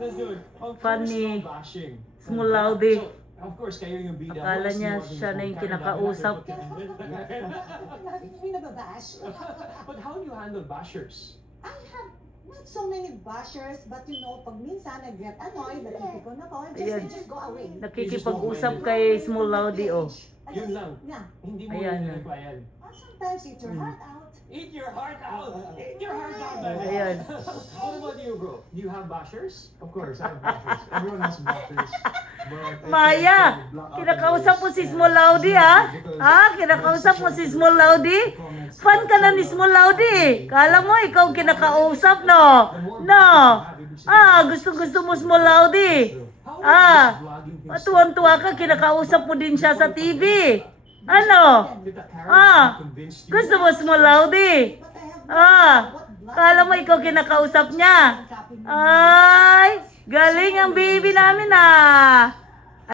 Let's do it. Of Funny. course, no bashing. Small Laude. So, of course, kayo yung bida. Akala niya siya na yung kinakausap. Lagi kami nababash. But how do you handle bashers? I have not so many bashers, but you know, pag minsan I get annoyed, napipikon ako, Ayan. just go away. Nakikipag-usap kay Small Laude, oh. Yun lang. Yeah. Hindi mo Ayan. nire-replyan. Sometimes eat your heart out. Eat your heart out! Eat your heart out! Ayan. What about you, bro? Do you have bashers? Of course, I have bashers. Everyone has bashers. But I Maya, tend to block out kinakausap mo the si worst, Small Laude, ha? because Ha? Kinakausap mo si Small Laude? Fan ka na ni Small Laude. Kala mo, ikaw kinakausap, no? No. Gusto mo Small Laude. Matuwang-tuwa ka, kinakausap mo din siya sa TV. Ano? Gusto mo Small Laude? Kala mo ikaw kinakausap niya. Ay, galing ang baby namin, ah.